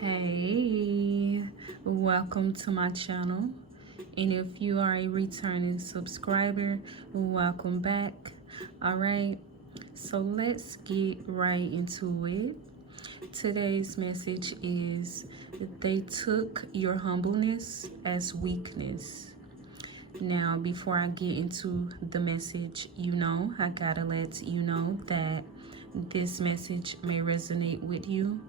Hey, welcome to my channel. And if you are a returning subscriber, welcome back. All right, so let's get right into it. Today's message is they took your humbleness as weakness. Now, before I get into the message, I gotta let you know that this message may resonate with you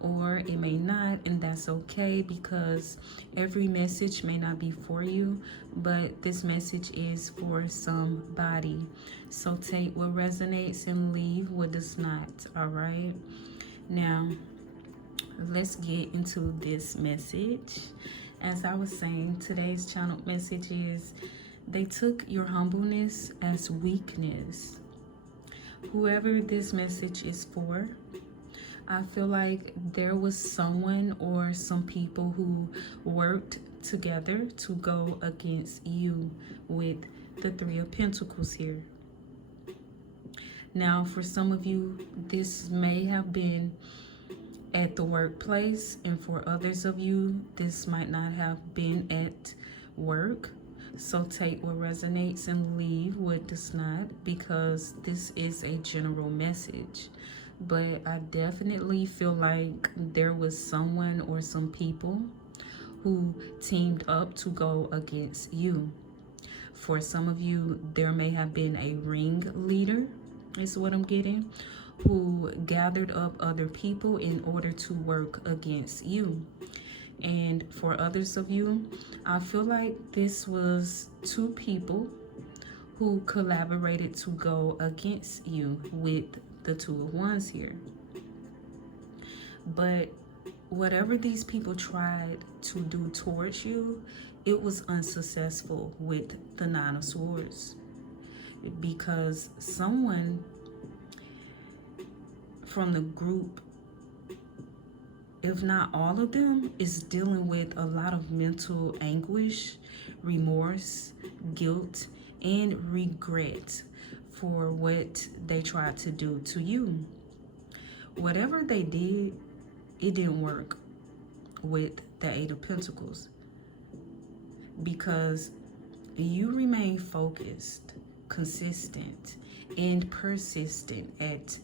or it may not, and that's okay because every message may not be for you, but this message is for somebody. So take what resonates and leave what does not. All right, now let's get into this message. As I was saying, today's channel message is they took your humbleness as weakness. Whoever this message is for, I feel like there was someone or some people who worked together to go against you with the Three of Pentacles here. Now, for some of you, this may have been at the workplace, and for others of you, this might not have been at work. So take what resonates and leave what does not, because this is a general message. But I definitely feel like there was someone or some people who teamed up to go against you. For some of you, there may have been a ringleader, is what I'm getting, who gathered up other people in order to work against you. And for others of you, I feel like this was two people who collaborated to go against you with the Two of Wands here. But whatever these people tried to do towards you, it was unsuccessful with the Nine of Swords, because someone from the group, if not all of them, is dealing with a lot of mental anguish, remorse, guilt, and regret for what they tried to do to you. Whatever they did, it didn't work with the Eight of Pentacles, because you remain focused, consistent, and persistent at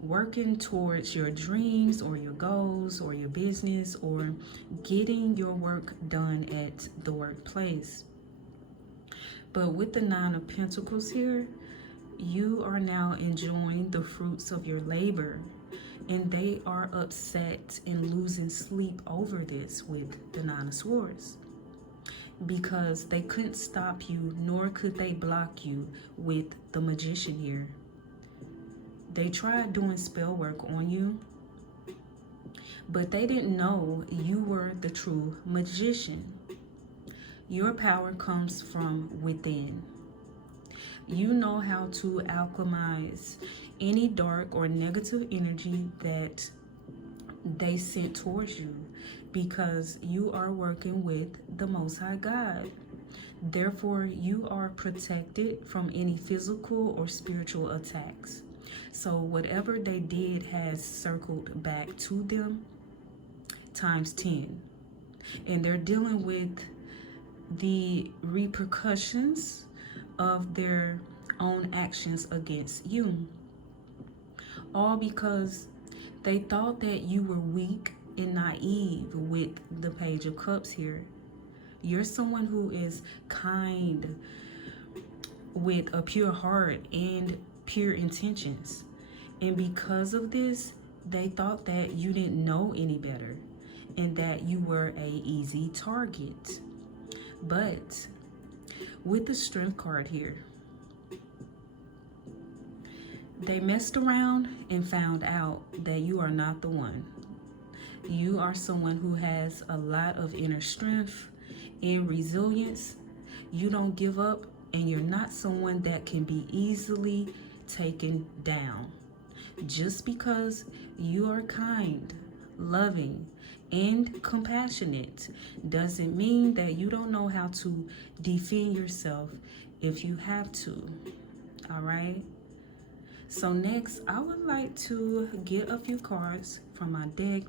working towards your dreams or your goals or your business or getting your work done at the workplace. But with the Nine of Pentacles here, you are now enjoying the fruits of your labor, and they are upset and losing sleep over this with the Nine of Swords, because they couldn't stop you, nor could they block you with the Magician here. They tried doing spell work on you, but they didn't know you were the true magician. Your power comes from within. You know how to alchemize any dark or negative energy that they sent towards you, because you are working with the Most High God. Therefore, you are protected from any physical or spiritual attacks. So whatever they did has circled back to them times 10. And they're dealing with the repercussions of their own actions against you. All because they thought that you were weak and naive with the Page of Cups here. You're someone who is kind, with a pure heart and pure intentions. And because of this, they thought that you didn't know any better and that you were an easy target. But with the Strength card here, they messed around and found out that you are not the one. You are someone who has a lot of inner strength and resilience. You don't give up, and you're not someone that can be easily taken down. Just because you are kind, loving, and compassionate doesn't mean that you don't know how to defend yourself if you have to. All right? So next, I would like to get a few cards from my deck.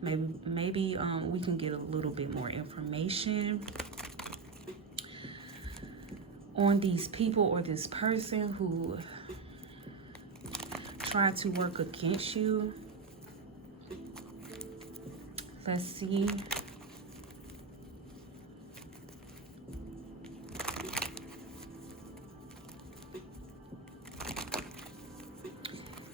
Maybe we can get a little bit more information on these people or this person who tried to work against you. Let's see.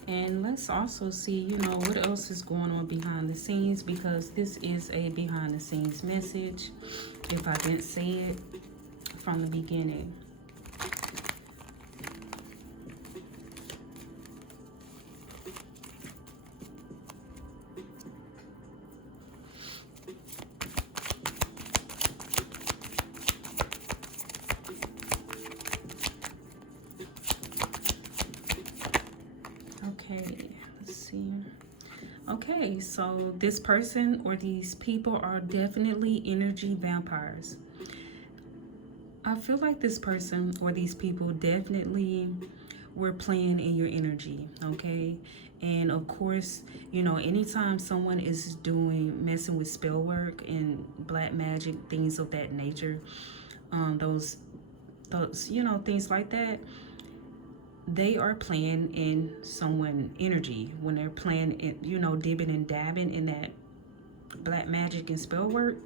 And let's also see, you know, what else is going on behind the scenes, because this is a behind the scenes message, if I didn't say it from the beginning. Okay, let's see. Okay, so this person or these people are definitely energy vampires. I feel like this person or these people definitely were playing in your energy, okay? And of course, you know, anytime someone is messing with spell work and black magic, things of that nature, those, you know, things like that, they are playing in someone's energy when they're playing, you know, dibbing and dabbing in that black magic and spell work,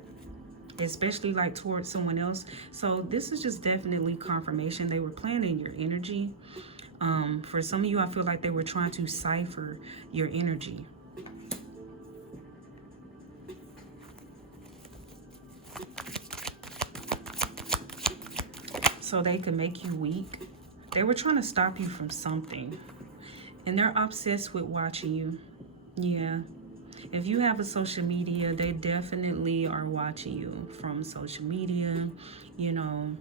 especially like towards someone else. So this is just definitely confirmation they were playing in your energy. For some of you, I feel like they were trying to cipher your energy. So they could make you weak. They were trying to stop you from something. And they're obsessed with watching you. Yeah. If you have a social media, they definitely are watching you from social media. You know,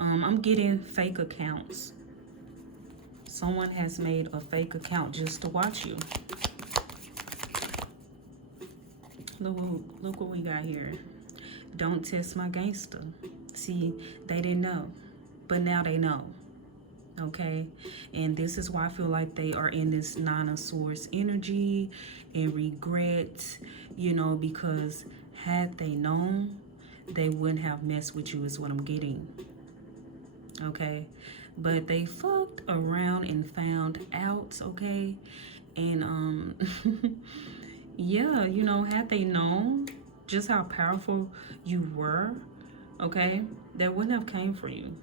I'm getting fake accounts. Someone has made a fake account just to watch you. Look what we got here. Don't test my gangster. See, they didn't know, but now they know. Okay, and this is why I feel like they are in this Nine of Swords energy and regret, you know, because had they known, they wouldn't have messed with you, is what I'm getting. Okay, but they fucked around and found out. Okay, and yeah, you know, had they known just how powerful you were, okay, they wouldn't have came for you.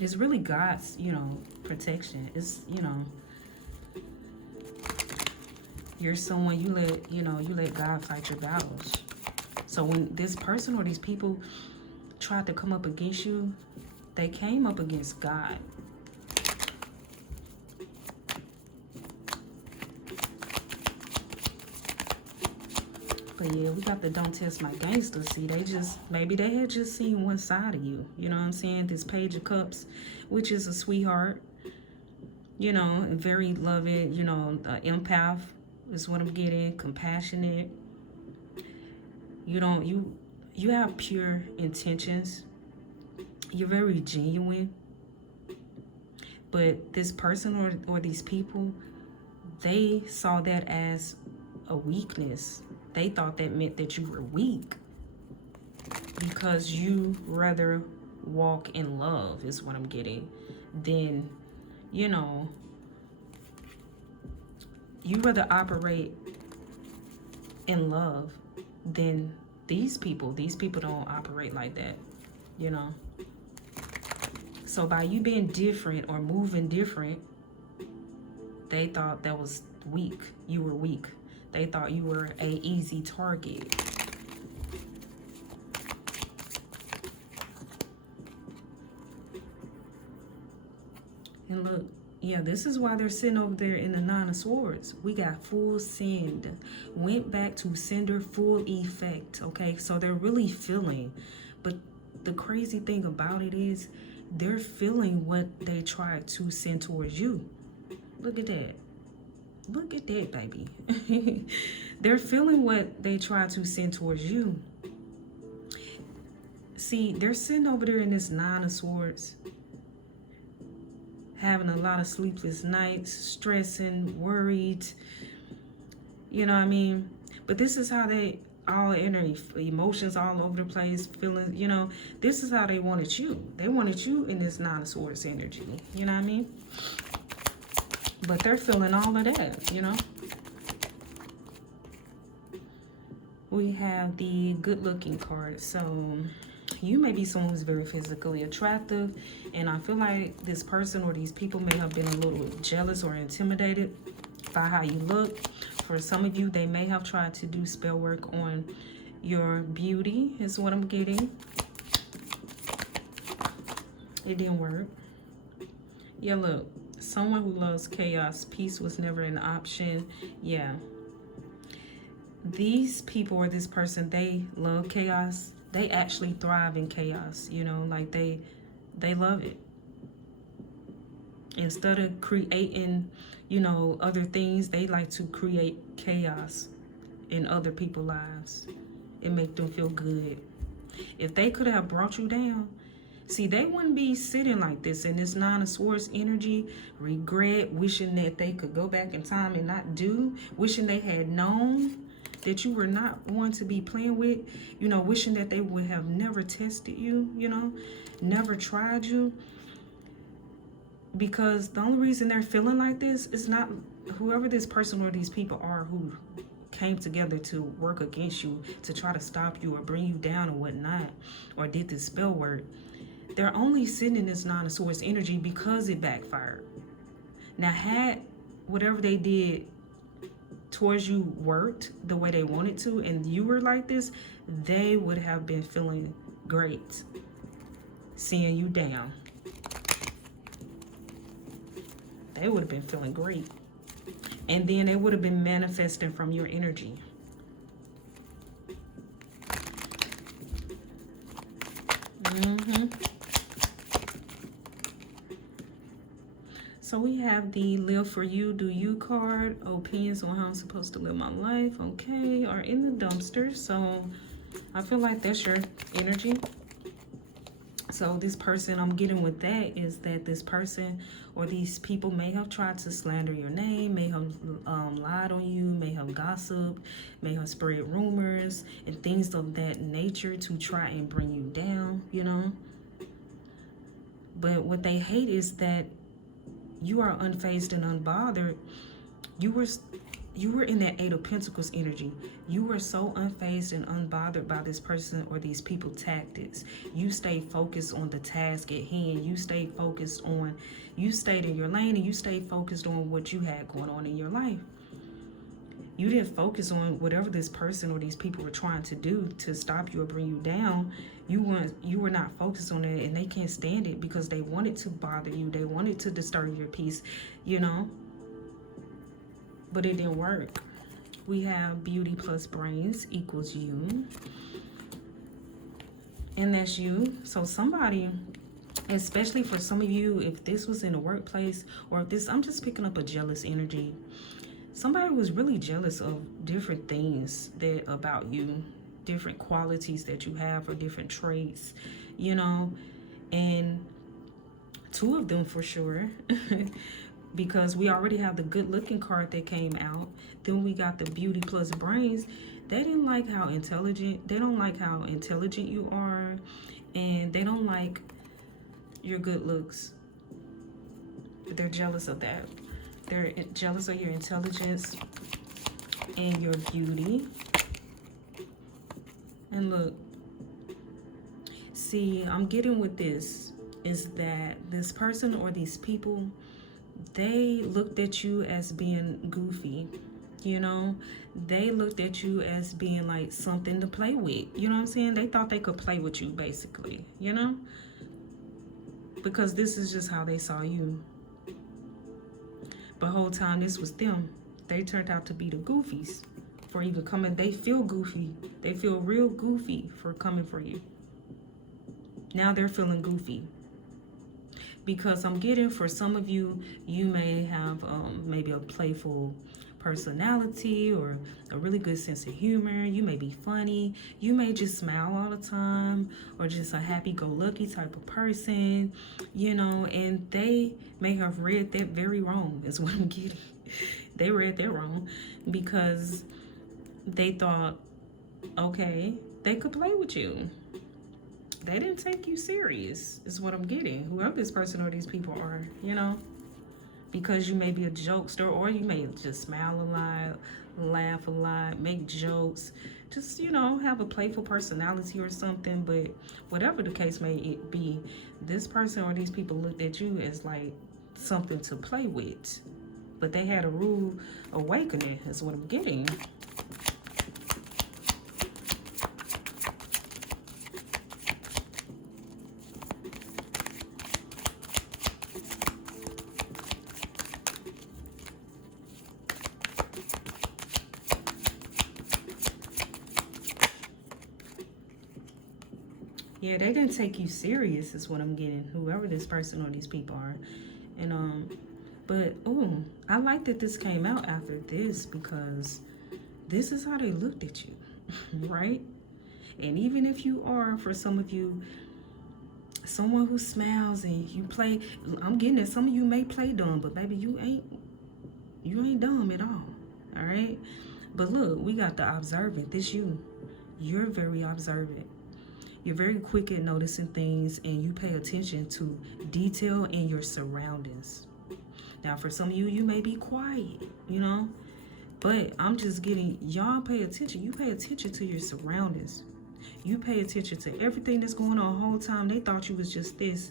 It's really God's, you know, protection. It's, you know, you're someone you let God fight your battles. So when this person or these people tried to come up against you, they came up against God. But yeah, we got the don't test my gangster. See, maybe they had just seen one side of you. You know what I'm saying? This Page of Cups, which is a sweetheart, you know, very loving, you know, empath is what I'm getting, compassionate. You have pure intentions. You're very genuine. But this person or these people, they saw that as a weakness. They thought that meant that you were weak because you rather walk in love, is what I'm getting, than, you know, you rather operate in love than these people. These people don't operate like that, you know. So by you being different or moving different, they thought that was weak. You were weak. They thought you were an easy target. And look, yeah, this is why they're sitting over there in the Nine of Swords. We got full send. Went back to sender, full effect, okay? So they're really feeling. But the crazy thing about it is they're feeling what they tried to send towards you. Look at that. Look at that, baby. They're feeling what they try to send towards you. See, they're sitting over there in this Nine of Swords, having a lot of sleepless nights, stressing, worried, you know what I mean? But this is how they all energy, emotions all over the place, feeling, you know, this is how they wanted you. They wanted you in this Nine of Swords energy, you know what I mean? But they're feeling all of that, you know? We have the good looking card. So you may be someone who's very physically attractive, and I feel like this person or these people may have been a little jealous or intimidated by how you look. For some of you, they may have tried to do spell work on your beauty, is what I'm getting. It didn't work. Yeah, look, someone who loves chaos, peace was never an option. Yeah. These people or this person, they love chaos. They actually thrive in chaos, you know, like they love it. Instead of creating, you know, other things, they like to create chaos in other people's lives. It make them feel good. If they could have brought you down, see, they wouldn't be sitting like this in this Nine of Swords energy, regret, wishing that they could go back in time and not do, wishing they had known that you were not one to be playing with, you know, wishing that they would have never tested you, you know, never tried you. Because the only reason they're feeling like this is not whoever this person or these people are who came together to work against you, to try to stop you or bring you down or whatnot, or did this spell work. They're only sitting in this Nine of Swords energy because it backfired. Now, had whatever they did towards you worked the way they wanted to, and you were like this, they would have been feeling great seeing you down. They would have been feeling great. And then they would have been manifesting from your energy. So we have the Live For You, Do You card. Opinions on how I'm supposed to live my life, okay, are in the dumpster. So I feel like that's your energy. So this person, I'm getting with that is that this person or these people may have tried to slander your name, may have lied on you, may have gossiped, may have spread rumors and things of that nature to try and bring you down, you know. But what they hate is that you are unfazed and unbothered. You were in that Eight of Pentacles energy. You were so unfazed and unbothered by this person or these people tactics. You stayed focused on the task at hand. You stayed focused on, you stayed in your lane, and you stayed focused on what you had going on in your life. You didn't focus on whatever this person or these people were trying to do to stop you or bring you down. You were not focused on it, and they can't stand it because they wanted to bother you. They wanted to disturb your peace, you know. But it didn't work. We have beauty plus brains equals you. And that's you. So somebody, especially for some of you, if this was in a workplace or if this, I'm just picking up a jealous energy. Somebody was really jealous of different things that about you, different qualities that you have or different traits, you know. And two of them for sure. Because we already have the good looking card that came out. Then we got the beauty plus brains. They didn't like how intelligent, they don't like how intelligent you are. And they don't like your good looks. They're jealous of that. They're jealous of your intelligence and your beauty. And look, see, I'm getting with this is that this person or these people, they looked at you as being goofy, you know. They looked at you as being like something to play with, you know what I'm saying? They thought they could play with you, basically, you know, because this is just how they saw you. But the whole time this was them. They turned out to be the goofies for even coming. They feel goofy. They feel real goofy for coming for you. Now they're feeling goofy. Because I'm getting for some of you, you may have maybe a playful personality or a really good sense of humor. You may be funny. You may just smile all the time, or just a happy-go-lucky type of person, you know, and they may have read that very wrong is what I'm getting. They read that wrong because they thought, okay, they could play with you. They didn't take you serious is what I'm getting. Whoever this person or these people are, you know, because you may be a jokester, or you may just smile a lot, laugh a lot, make jokes, just, you know, have a playful personality or something. But whatever the case may it be, this person or these people looked at you as like something to play with. But they had a rude awakening is what I'm getting. Yeah, they didn't take you serious is what I'm getting, whoever this person or these people are. And but I like that this came out after this, because this is how they looked at you. Right? And even if you are, for some of you, someone who smiles and you play, I'm getting that some of you may play dumb, but baby, you ain't dumb at all. All right? But look, we got the observant. This you're very observant. You're very quick at noticing things, and you pay attention to detail in your surroundings. Now, for some of you, you may be quiet, you know, but I'm just getting, y'all pay attention. You pay attention to your surroundings. You pay attention to everything that's going on the whole time. They thought you was just this.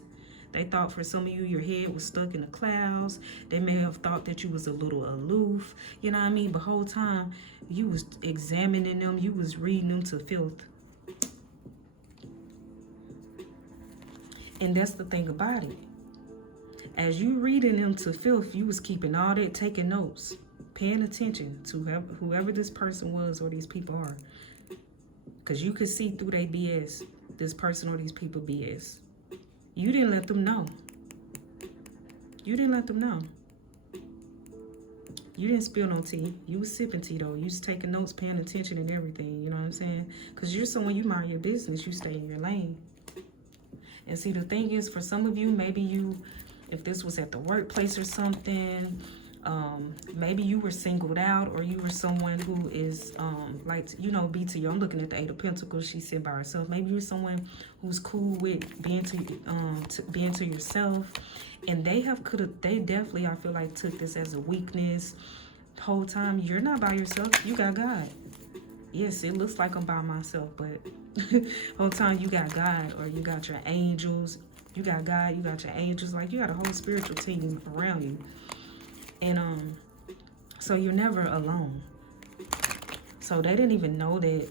They thought for some of you, your head was stuck in the clouds. They may have thought that you was a little aloof, you know what I mean? But the whole time, you was examining them. You was reading them to filth. And that's the thing about it. As you reading them to filth, you was keeping all that, taking notes, paying attention to whoever this person was or these people are. Because you could see through their BS, this person or these people BS. You didn't let them know. You didn't let them know. You didn't spill no tea. You was sipping tea though. You was taking notes, paying attention and everything, you know what I'm saying? Because you're someone, you mind your business, you stay in your lane. And see, the thing is, for some of you, maybe you, if this was at the workplace or something, maybe you were singled out, or you were someone who is, like, you know, BT, I'm looking at the Eight of Pentacles, she's sitting by herself. Maybe you're someone who's cool with being being to yourself. And they definitely, I feel like, took this as a weakness. The whole time, you're not by yourself, you got God. Yes, it looks like I'm by myself, but whole time you got God, or you got your angels. You got God, you got your angels. Like, you got a whole spiritual team around you. And so you're never alone. So they didn't even know that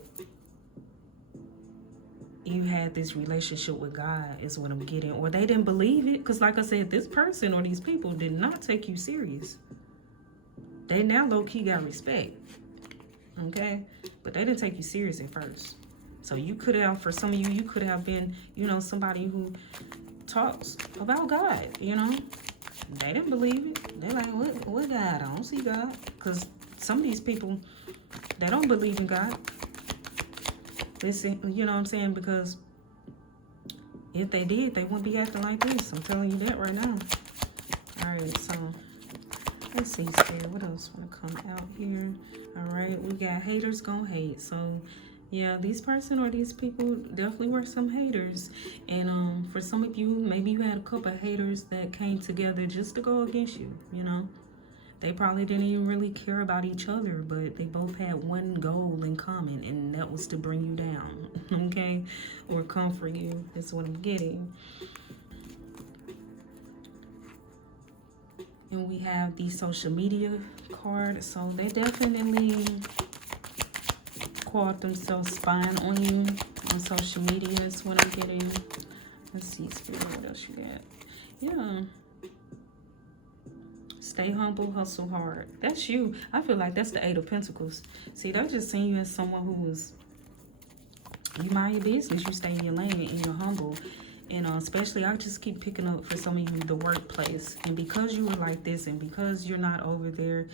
you had this relationship with God is what I'm getting. Or they didn't believe it. Because like I said, this person or these people did not take you serious. They now low-key got respect. Okay? But they didn't take you serious at first. So you could have, for some of you, you could have been, you know, somebody who talks about God, you know. They didn't believe it. They're like, what God? I don't see God. Because some of these people, they don't believe in God. Listen, you know what I'm saying? Because if they did, they wouldn't be acting like this. I'm telling you that right now. All right, so let's see, Spirit. What else want to come out here? All right, we got haters gonna hate. So yeah, these person or these people definitely were some haters. And for some of you, maybe you had a couple of haters that came together just to go against you, you know. They probably didn't even really care about each other, but they both had one goal in common, and that was to bring you down, okay? Or comfort you, that's what I'm getting. And we have the social media card, so they definitely caught themselves spying on you on social media is what I'm getting. Let's see, Spirit, what else you got? Yeah. Stay humble, hustle hard. That's you. I feel like that's the Eight of Pentacles. See, they're just seeing you as someone who is, you mind your business, you stay in your lane, and you're humble. And especially, I just keep picking up for some of you, the workplace. And because you were like this, and because you're not over there,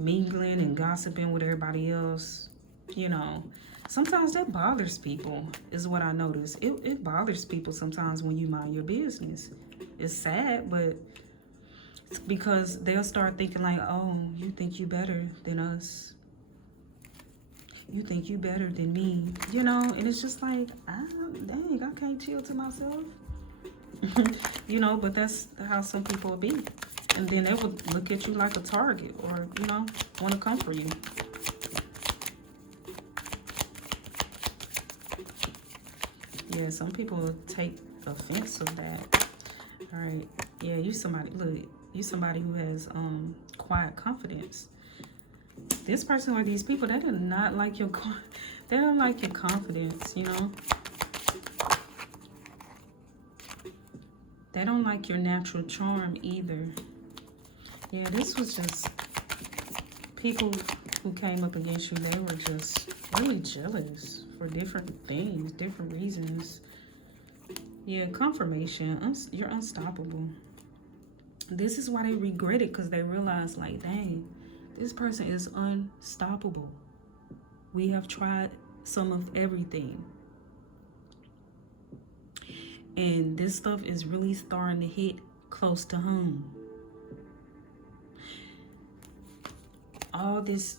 mingling and gossiping with everybody else. You know, sometimes that bothers people, is what I notice. It bothers people sometimes when you mind your business. It's sad, but it's because they'll start thinking like, oh, you think you better than us. You think you better than me, you know? And it's just like, dang, I can't chill to myself. You know, but that's how some people will be. And then they would look at you like a target, or, you know, want to come for you. Yeah, some people take offense of that. All right. Yeah, you somebody, look, you somebody who has quiet confidence. This person or these people, they do not like your, they don't like your confidence, you know. They don't like your natural charm either. Yeah, this was just people who came up against you. They were just really jealous for different things, different reasons. Yeah, confirmation. You're unstoppable. This is why they regret it, because they realize, like, dang, this person is unstoppable. We have tried some of everything. And this stuff is really starting to hit close to home. All this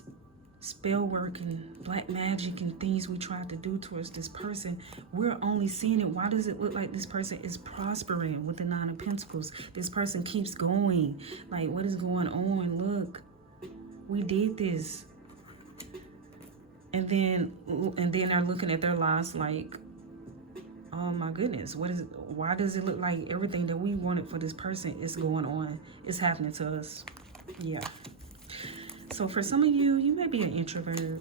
spell work and black magic and things we tried to do towards this person, we're only seeing it. Why does it look like this person is prospering with the Nine of Pentacles? This person keeps going. Like, what is going on? Look, we did this. And then they're looking at their lives like, oh my goodness, what is it? Why does it look like everything that we wanted for this person is going on? It's happening to us. Yeah. So for some of you, you may be an introvert.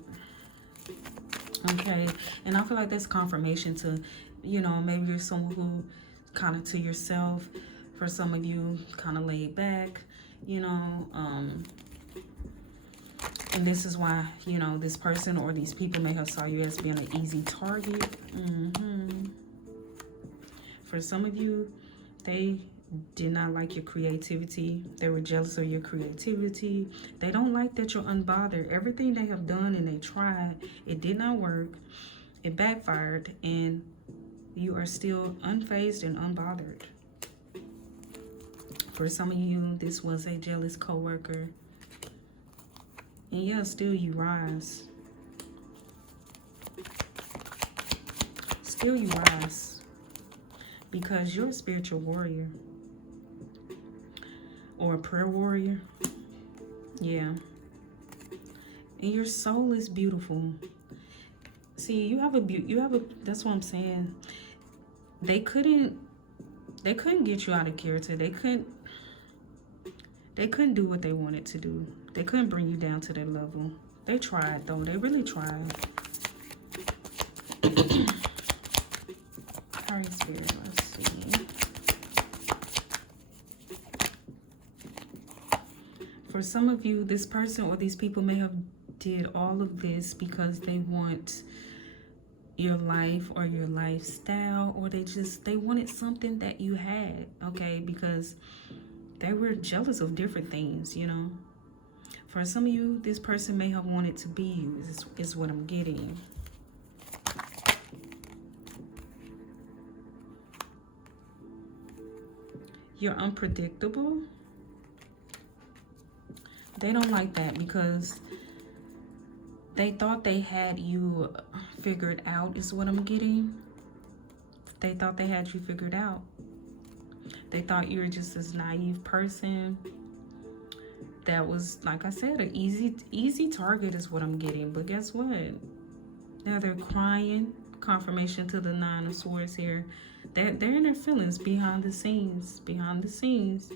Okay. And I feel like that's confirmation to, you know, maybe you're someone who kind of to yourself. For some of you, kind of laid back, you know. And this is why, you know, this person or these people may have saw you as being an easy target. For some of you, they did not like your creativity. They were jealous of your creativity. They don't like that you're unbothered. Everything they have done and they tried, it did not work. It backfired, and you are still unfazed and unbothered. For some of you, this was a jealous coworker. And yeah, still you rise. Still you rise. Because you're a spiritual warrior. Or a prayer warrior. Yeah. And your soul is beautiful. See, you have a, that's what I'm saying. They couldn't get you out of character. They couldn't do what they wanted to do. They couldn't bring you down to their level. They tried, though. They really tried. All right, Spirit, let's see. For some of you, this person or these people may have did all of this because they want your life or your lifestyle, or they wanted something that you had, okay? Because they were jealous of different things, you know. For some of you, this person may have wanted to be you, is what I'm getting. You're unpredictable. They don't like that because they thought they had you figured out, is what I'm getting. They thought they had you figured out. They thought you were just this naive person that was, like I said, an easy target is what I'm getting. But guess what? Now they're crying. Confirmation to the Nine of Swords here. They're in their feelings behind the scenes. Behind the scenes,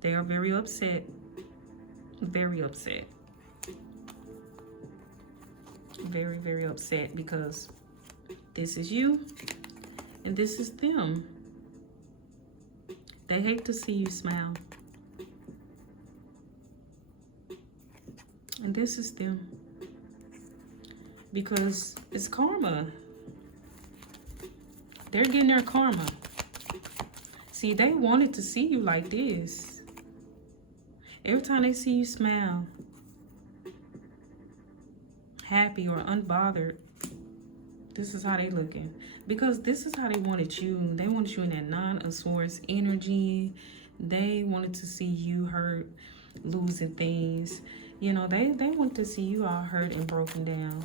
they are very upset. Very upset. Very, very upset because this is you and this is them. They hate to see you smile. And this is them. Because it's karma. They're getting their karma. See, they wanted to see you like this. Every time they see you smile, happy or unbothered. This is how they looking. Because this is how they wanted you. They wanted you in that Nine of Swords energy. They wanted to see you hurt, losing things. You know, they want to see you all hurt and broken down.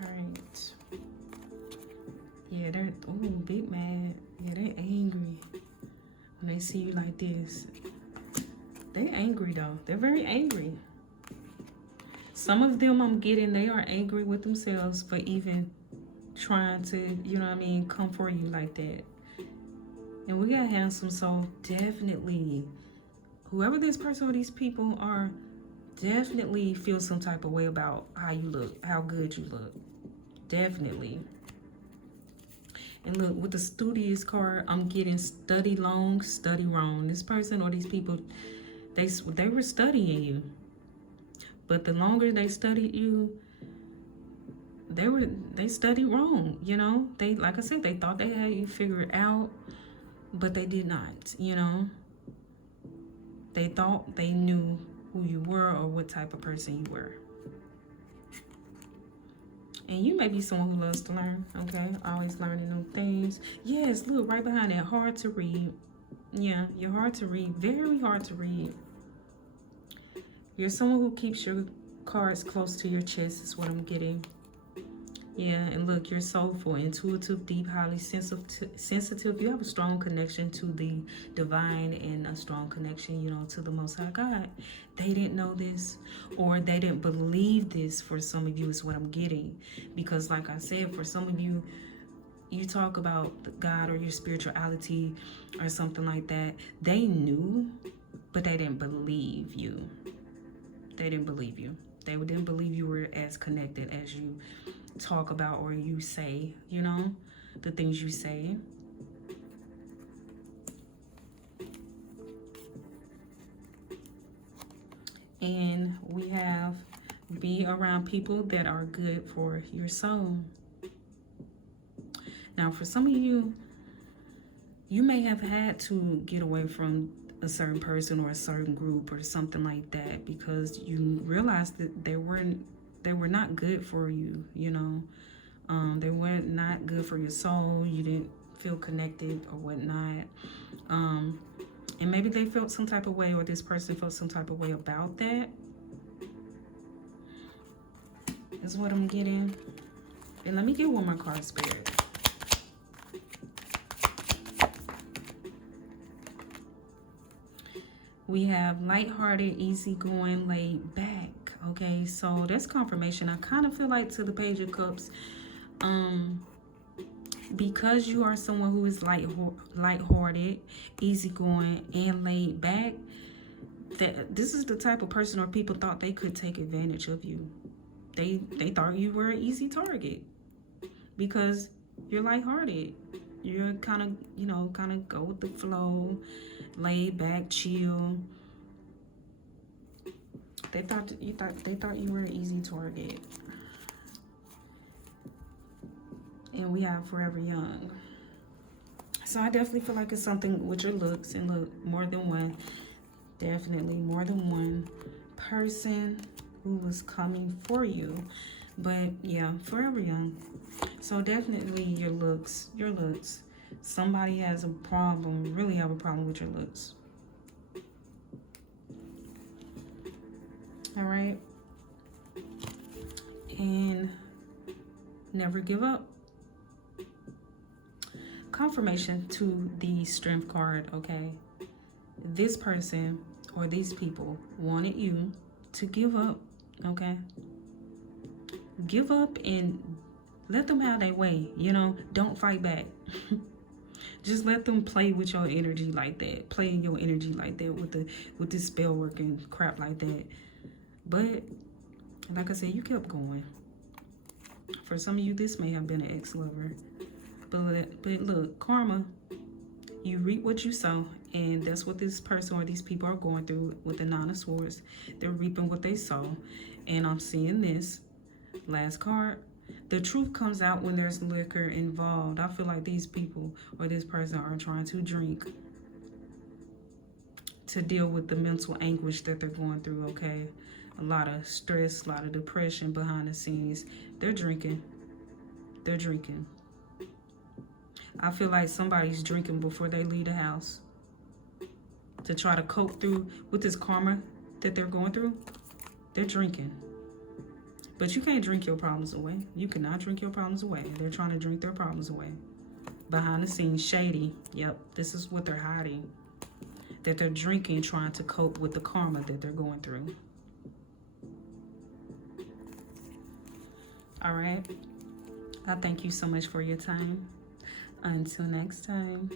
Alright. Yeah, they're big mad. Yeah, they're angry when they see you like this. They're angry though. They're very angry. Some of them I'm getting, they are angry with themselves for even trying to, you know what I mean, come for you like that. And we got handsome, so definitely, whoever this person or these people are, definitely feel some type of way about how you look, how good you look. Definitely. And look, with the studious card, I'm getting study long, study wrong. This person or these people, they were studying you, but the longer they studied you, they studied wrong. You know, they, like I said, they thought they had you figured out, but they did not. You know, they thought they knew who you were or what type of person you were. And you may be someone who loves to learn. Okay, always learning new things. Yes, look right behind that, hard to read. Yeah, you're hard to read, very hard to read. You're someone who keeps your cards close to your chest is what I'm getting. Yeah, and look, you're soulful, intuitive, deep, highly sensitive. You have a strong connection to the divine and a strong connection, you know, to the Most High God. They didn't know this, or they didn't believe this for some of you is what I'm getting. Because like I said, for some of you, you talk about God or your spirituality or something like that. They knew, but they didn't believe you. They didn't believe you. They didn't believe you were as connected as you talk about or you say, you know, the things you say. And we have be around people that are good for your soul. Now, for some of you, you may have had to get away from a certain person or a certain group or something like that because you realized that they were not good for you, you know. They were not good for your soul. You didn't feel connected or whatnot. And maybe they felt some type of way, or this person felt some type of way about that. Is what I'm getting. And let me get one more card, Spirit. We have lighthearted, easygoing, laid back. Okay, so that's confirmation. I kind of feel like to the Page of Cups, because you are someone who is lighthearted, easygoing, and laid back, that this is the type of person or people thought they could take advantage of you. They thought you were an easy target because you're lighthearted. You're kind of, you know, kind of go with the flow, laid back, chill. They thought you were an easy target. And we have Forever Young. So I definitely feel like it's something with your looks, and look, more than one, definitely more than one person who was coming for you. But yeah, Forever Young. So definitely your looks. Somebody has a problem, really have a problem with your looks. All right. And never give up. Confirmation to the Strength card, okay? This person or these people wanted you to give up, okay? Give up and let them have their way, you know? Don't fight back. Just let them play with your energy like that. Play in your energy like that with this spell working crap like that. But like I said, you kept going. For some of you, this may have been an ex-lover. But look, karma, you reap what you sow, and that's what this person or these people are going through with the Nine of Swords. They're reaping what they sow. And I'm seeing this last card. The truth comes out when there's liquor involved. I feel like these people or this person are trying to drink. to deal with the mental anguish that they're going through, okay? A lot of stress, a lot of depression behind the scenes. They're drinking. They're drinking. I feel like somebody's drinking before they leave the house to try to cope through with this karma that they're going through. They're drinking. But you can't drink your problems away. You cannot drink your problems away. They're trying to drink their problems away. Behind the scenes, shady. Yep, this is what they're hiding. That they're drinking, trying to cope with the karma that they're going through. All right. I thank you so much for your time. Until next time.